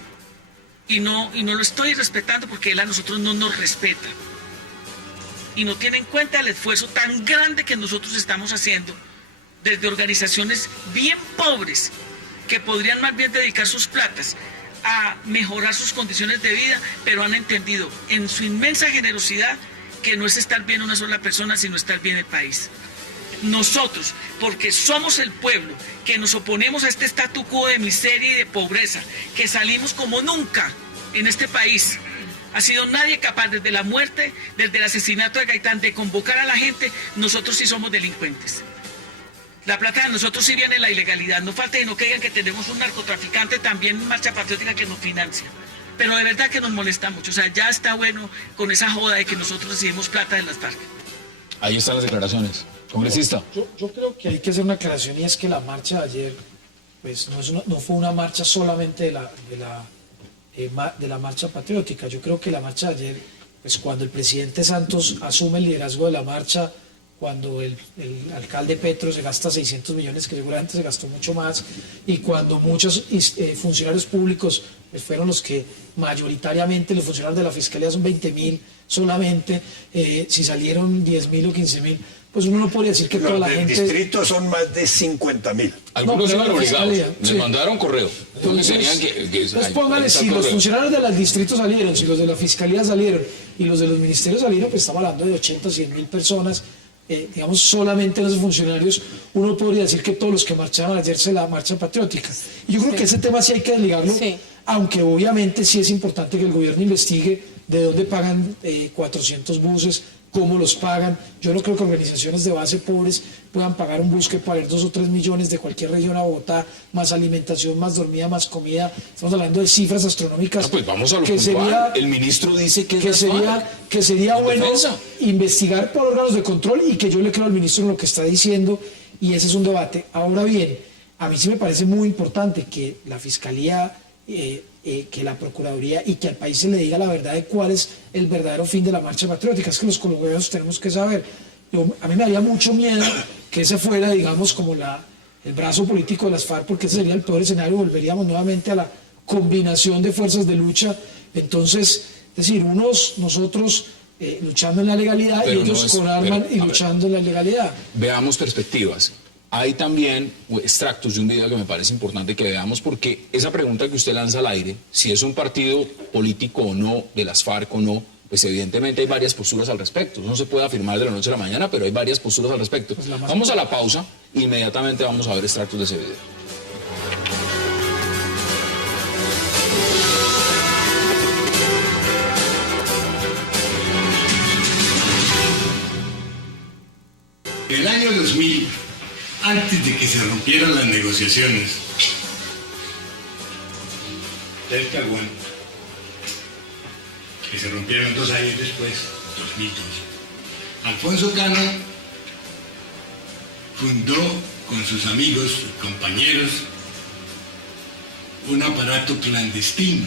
Y no lo estoy respetando porque él a nosotros no nos respeta. Y no tiene en cuenta el esfuerzo tan grande que nosotros estamos haciendo desde organizaciones bien pobres que podrían más bien dedicar sus platas a mejorar sus condiciones de vida, pero han entendido en su inmensa generosidad que no es estar bien una sola persona, sino estar bien el país. Nosotros, porque somos el pueblo, que nos oponemos a este statu quo de miseria y de pobreza, que salimos como nunca en este país, ha sido nadie capaz desde la muerte, desde el asesinato de Gaitán, de convocar a la gente. Nosotros sí somos delincuentes. La plata de nosotros sí viene en la ilegalidad. No falta y no que digan que tenemos un narcotraficante también en Marcha Patriótica que nos financia. Pero de verdad que nos molesta mucho. O sea, ya está bueno con esa joda de que nosotros recibimos plata de las FARC. Ahí están las declaraciones. Congresista. Yo creo que hay que hacer una aclaración, y es que la marcha de ayer pues no fue una marcha solamente de la Marcha Patriótica. Yo creo que la marcha de ayer, pues cuando el presidente Santos asume el liderazgo de la marcha, cuando el alcalde Petro se gasta 600 millones, que seguramente se gastó mucho más, y cuando muchos funcionarios públicos pues fueron los que mayoritariamente, los funcionarios de la Fiscalía son 20.000 solamente, si salieron 10.000 o 15.000, pues uno no podría decir que toda la gente... Los distritos son más de 50.000. Algunos iban obligados, les mandaron correo. Entonces póngale, si los funcionarios de los distritos salieron, si los de la Fiscalía salieron y los de los ministerios salieron, pues estamos hablando de 80 o 100.000 personas. Digamos, solamente los funcionarios, uno podría decir que todos los que marchaban ayer se la Marcha Patriótica. Y yo creo que ese tema sí hay que desligarlo, aunque obviamente sí es importante que el gobierno investigue de dónde pagan 400 buses, cómo los pagan. Yo no creo que organizaciones de base pobres puedan pagar un bus que pague 2 o 3 millones de cualquier región a Bogotá, más alimentación, más dormida, más comida. Estamos hablando de cifras astronómicas. No, pues vamos a lo que puntual. El ministro dice que sería bueno investigar por órganos de control, y que yo le creo al ministro en lo que está diciendo, y ese es un debate. Ahora bien, a mí sí me parece muy importante que la Fiscalía, que la Procuraduría y que al país se le diga la verdad de cuál es el verdadero fin de la Marcha Patriótica. Es que los colombianos tenemos que saber. A mí me daría mucho miedo que ese fuera, digamos, como el brazo político de las FARC, porque ese sería el peor escenario. Volveríamos nuevamente a la combinación de fuerzas de lucha. Entonces, es decir, nosotros luchando en la legalidad, pero y ellos con armas y luchando en la ilegalidad. Veamos perspectivas. hay también extractos de un video que me parece importante que veamos, porque esa pregunta que usted lanza al aire, si es un partido político o no, de las FARC o no, pues evidentemente hay varias posturas al respecto. No se puede afirmar de la noche a la mañana, pero hay varias posturas al respecto. Pues vamos a la pausa e inmediatamente vamos a ver extractos de ese video. En el año 2000, antes de que se rompieran las negociaciones, del Caguán, que se rompieron 2 años después, 2002, Alfonso Cano fundó con sus amigos y compañeros un aparato clandestino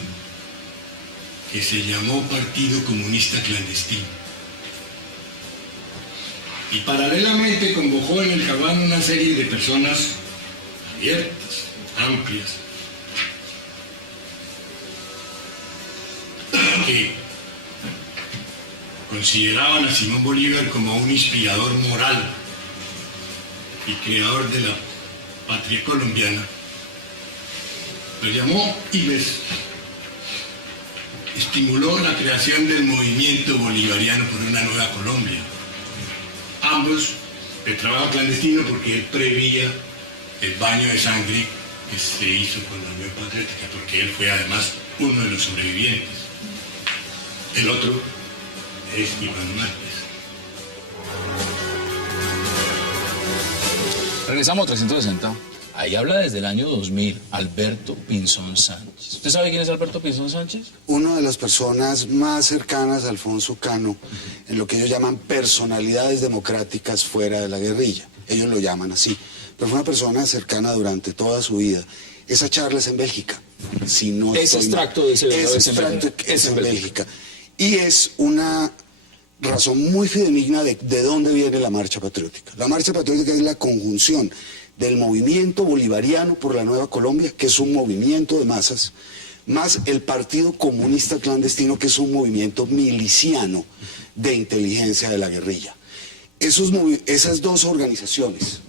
que se llamó Partido Comunista Clandestino. Y paralelamente convocó en el Caguán una serie de personas abiertas, amplias, que consideraban a Simón Bolívar como un inspirador moral y creador de la patria colombiana. Lo llamó y les estimuló la creación del movimiento bolivariano por una nueva Colombia. Ambos de trabajo clandestino, porque él prevía el baño de sangre que se hizo con la Unión Patriótica, porque él fue además uno de los sobrevivientes. El otro es Iván Márquez. Regresamos a 360. Ahí habla desde el año 2000, Alberto Pinzón Sánchez. ¿Usted sabe quién es Alberto Pinzón Sánchez? Una de las personas más cercanas a Alfonso Cano, en lo que ellos llaman personalidades democráticas fuera de la guerrilla. Ellos lo llaman así. Pero fue una persona cercana durante toda su vida. Esa charla es en Bélgica. Si no ese extracto de ese video es en Bélgica. Y es una razón muy fidedigna de dónde viene la Marcha Patriótica. La Marcha Patriótica es la conjunción del movimiento bolivariano por la Nueva Colombia, que es un movimiento de masas, más el Partido Comunista Clandestino, que es un movimiento miliciano de inteligencia de la guerrilla. Esas dos organizaciones,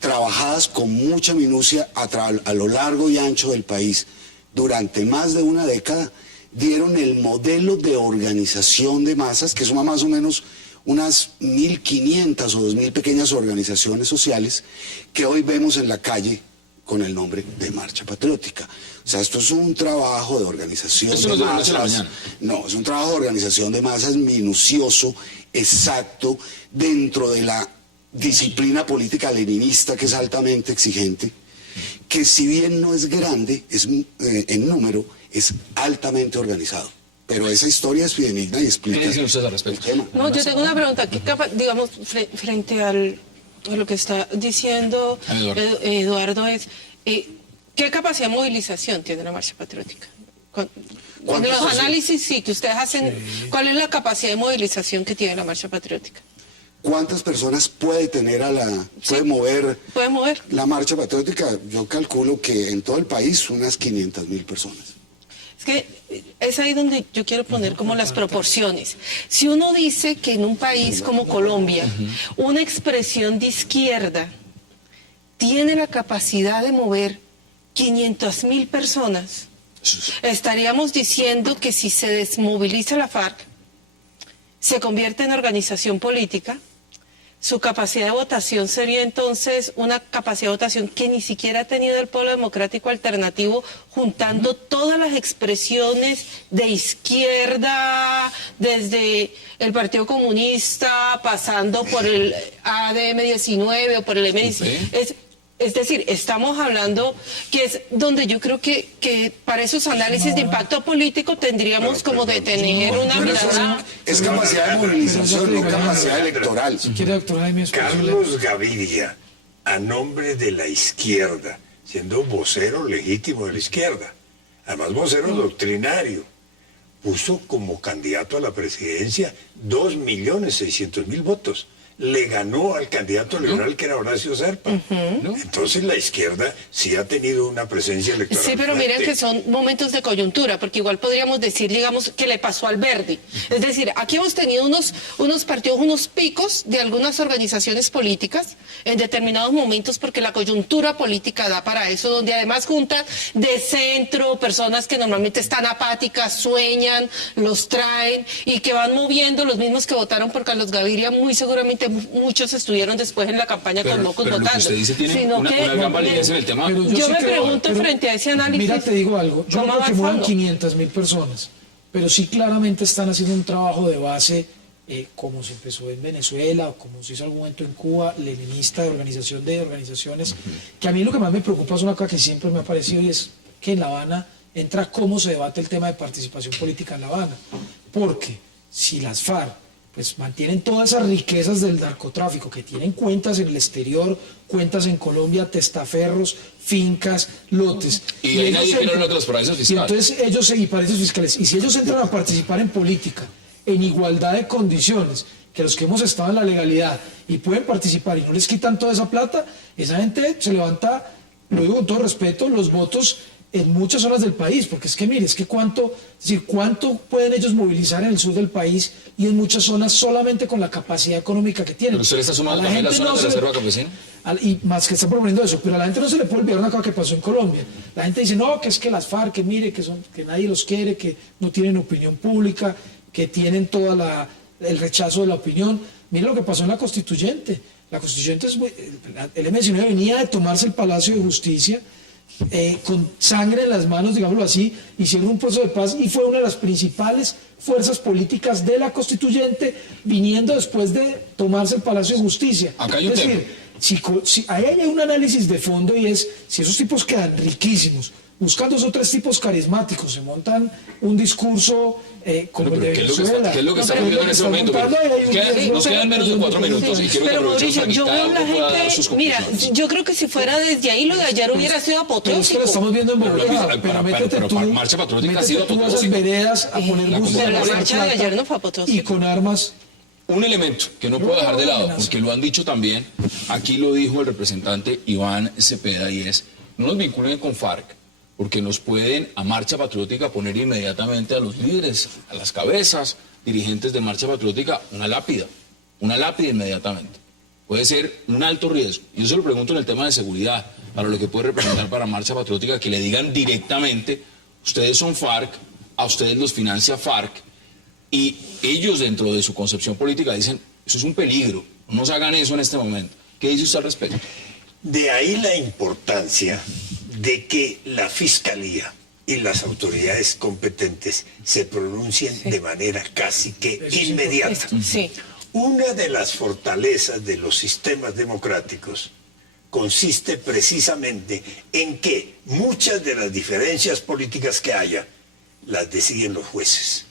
trabajadas con mucha minucia a lo largo y ancho del país durante más de una década, dieron el modelo de organización de masas, que suma más o menos unas 1.500 o 2.000 pequeñas organizaciones sociales que hoy vemos en la calle con el nombre de Marcha Patriótica. O sea, esto es un trabajo de organización de masas. No, es un trabajo de organización de masas minucioso, exacto, dentro de la disciplina política leninista, que es altamente exigente, que si bien no es grande en número, es altamente organizado. Pero esa historia es fidedigna y explica. ¿Qué dicen ustedes al respecto? No, yo tengo una pregunta. ¿Qué digamos, frente a lo que está diciendo Eduardo, es ¿qué capacidad de movilización tiene la Marcha Patriótica? Con los análisis que ustedes hacen, ¿cuál es la capacidad de movilización que tiene la Marcha Patriótica? ¿Cuántas personas puede tener puede mover la Marcha Patriótica? Yo calculo que en todo el país unas 500.000 personas. Es que es ahí donde yo quiero poner como las proporciones. Si uno dice que en un país como Colombia, una expresión de izquierda tiene la capacidad de mover 500.000 personas, estaríamos diciendo que si se desmoviliza la FARC, se convierte en organización política, su capacidad de votación sería entonces una capacidad de votación que ni siquiera ha tenido el Polo Democrático Alternativo, juntando todas las expresiones de izquierda, desde el Partido Comunista, pasando por el ADM-19 o por el M-19. Es decir, estamos hablando que es donde yo creo que para esos análisis de impacto político tendríamos como de tener una mirada. Es capacidad de movilización, no capacidad electoral. Si quiere, doctora, Carlos Gaviria, a nombre de la izquierda, siendo vocero legítimo de la izquierda, además vocero doctrinario, puso como candidato a la presidencia 2.600.000 votos. le ganó al candidato liberal que era Horacio Serpa. Entonces la izquierda sí ha tenido una presencia electoral. Sí, pero miren que son momentos de coyuntura, porque igual podríamos decir, digamos, que le pasó al verde. Es decir, aquí hemos tenido unos partidos, unos picos de algunas organizaciones políticas en determinados momentos, porque la coyuntura política da para eso, donde además juntan de centro, personas que normalmente están apáticas, sueñan, los traen y que van moviendo, los mismos que votaron por Carlos Gaviria, muy seguramente muchos estuvieron después en la campaña con Mocos pero votando. Lo que usted dice tiene una gran validez en el tema. Yo me pregunto frente a ese análisis. Mira, te digo algo, yo no creo que muevan 500.000 personas, pero sí claramente están haciendo un trabajo de base, como se empezó en Venezuela, o como se hizo en algún momento en Cuba, leninista, de organizaciones, que a mí lo que más me preocupa es una cosa que siempre me ha parecido, y es que en La Habana entra cómo se debate el tema de participación política en La Habana, porque si las FARC pues mantienen todas esas riquezas del narcotráfico, que tienen cuentas en el exterior, cuentas en Colombia, testaferros, fincas, lotes. Y ahí nadie quiere hablar de los paraísos fiscales. Y entonces y paraísos fiscales. Y si ellos entran a participar en política en igualdad de condiciones que los que hemos estado en la legalidad y pueden participar y no les quitan toda esa plata, esa gente se levanta, lo digo con todo respeto, los votos en muchas zonas del país, porque es que mire, cuánto pueden ellos movilizar en el sur del país y en muchas zonas solamente con la capacidad económica que tienen. ¿Pero usted le está sumando también las zonas de reserva campesina? Y más que está proponiendo eso, pero a la gente no se le puede olvidar una cosa que pasó en Colombia. La gente dice, no, que es que las FARC, que mire, que nadie los quiere, que no tienen opinión pública, que tienen toda el rechazo de la opinión. Mire lo que pasó en la Constituyente. La Constituyente, el M-19 venía de tomarse el Palacio de Justicia, con sangre en las manos, digámoslo así, hicieron un proceso de paz y fue una de las principales fuerzas políticas de la Constituyente, viniendo después de tomarse el Palacio de Justicia. Acá hay un tema. Ahí hay un análisis de fondo, y es, si esos tipos quedan riquísimos, buscan 2 o 3 tipos carismáticos, se montan un discurso como el de Venezuela. ¿Qué es lo que estamos viendo en ese momento? Nos quedan menos de 4 minutos y quiero que Mauricio, aprovechen yo veo la sus gente, mira, yo creo que si fuera desde ahí, lo de ayer hubiera sido Pero es que apoteósico. lo estamos viendo en Bogotá, pero métete tú, Marcha Patriótica ha sido métete tú a esas veredas a poner buses Pero la de marcha de ayer no fue apoteósica. y con armas. Un elemento que no puedo dejar de lado, porque lo han dicho también, aquí lo dijo el representante Iván Cepeda, y es, no nos vinculen con FARC, porque nos pueden a Marcha Patriótica poner inmediatamente a los líderes, a las cabezas, dirigentes de Marcha Patriótica, una lápida inmediatamente. Puede ser un alto riesgo. Y yo se lo pregunto en el tema de seguridad, para lo que puede representar para Marcha Patriótica, que le digan directamente, ustedes son FARC, a ustedes los financia FARC, y ellos dentro de su concepción política dicen, eso es un peligro, no nos hagan eso en este momento. ¿Qué dice usted al respecto? De ahí la importancia de que la Fiscalía y las autoridades competentes se pronuncien de manera casi que inmediata. Una de las fortalezas de los sistemas democráticos consiste precisamente en que muchas de las diferencias políticas que haya las deciden los jueces.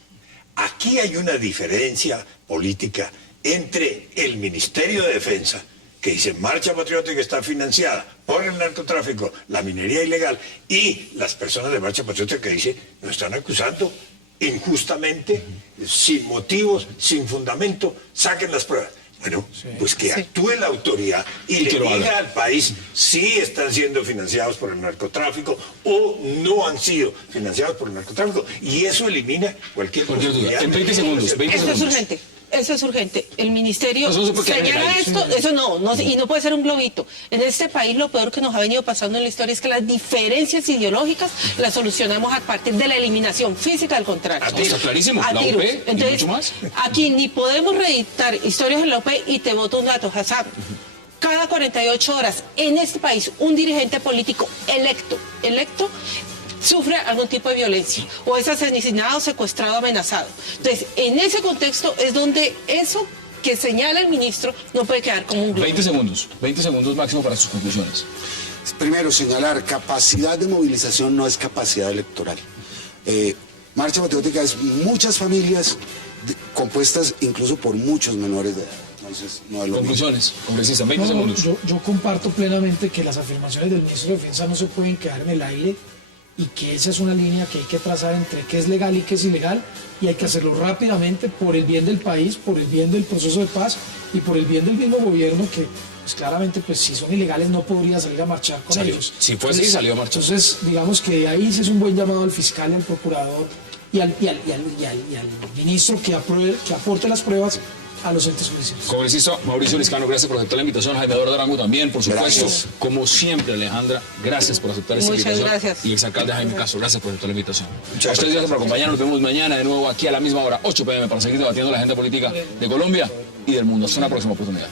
Aquí hay una diferencia política entre el Ministerio de Defensa, que dice Marcha Patriótica está financiada por el narcotráfico, la minería ilegal, y las personas de Marcha Patriótica que dicen nos están acusando injustamente, sin motivos, sin fundamento, saquen las pruebas. Bueno, pues que actúe la autoridad y le diga al país si están siendo financiados por el narcotráfico o no han sido financiados por el narcotráfico, y eso elimina cualquier duda. En 20 segundos. Eso es urgente. El ministerio señala esto, y no puede ser un globito. En este país lo peor que nos ha venido pasando en la historia es que las diferencias ideológicas las solucionamos a partir de la eliminación física del contrario. Está clarísimo, la UP y mucho más. Aquí ni podemos reeditar historias en la UP, y te boto un dato, Hassan. Cada 48 horas en este país un dirigente político electo sufre algún tipo de violencia, o es asesinado, secuestrado, amenazado. Entonces, en ese contexto es donde eso que señala el ministro no puede quedar como un globo. 20 segundos máximo para sus conclusiones. Primero, señalar, capacidad de movilización no es capacidad electoral. Marcha Patriótica es muchas familias compuestas incluso por muchos menores de edad. Entonces, no es lo conclusiones, congresista, 20 segundos. Yo comparto plenamente que las afirmaciones del ministro de Defensa no se pueden quedar en el aire, y que esa es una línea que hay que trazar entre qué es legal y qué es ilegal, y hay que hacerlo rápidamente por el bien del país, por el bien del proceso de paz y por el bien del mismo gobierno que pues claramente pues si son ilegales no podría salir a marchar con ellos. Si fue así, salió a marchar. Entonces digamos que ahí sí es un buen llamado al fiscal y al procurador y al ministro que aporte las pruebas a los entes judiciales. Congresista Mauricio Liscano, gracias por aceptar la invitación. Jaime Eduardo Arango también, por supuesto. Gracias. Como siempre, Alejandra, gracias por aceptar esta Muchas invitación. gracias. Y exalcalde Jaime Castro, gracias por aceptar la invitación. A ustedes gracias por acompañarnos. Nos vemos mañana de nuevo aquí a la misma hora, 8 p.m. para seguir debatiendo la agenda política de Colombia y del mundo. Hasta una próxima oportunidad.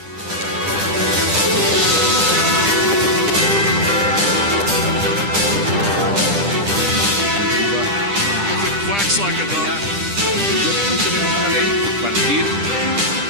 Cuando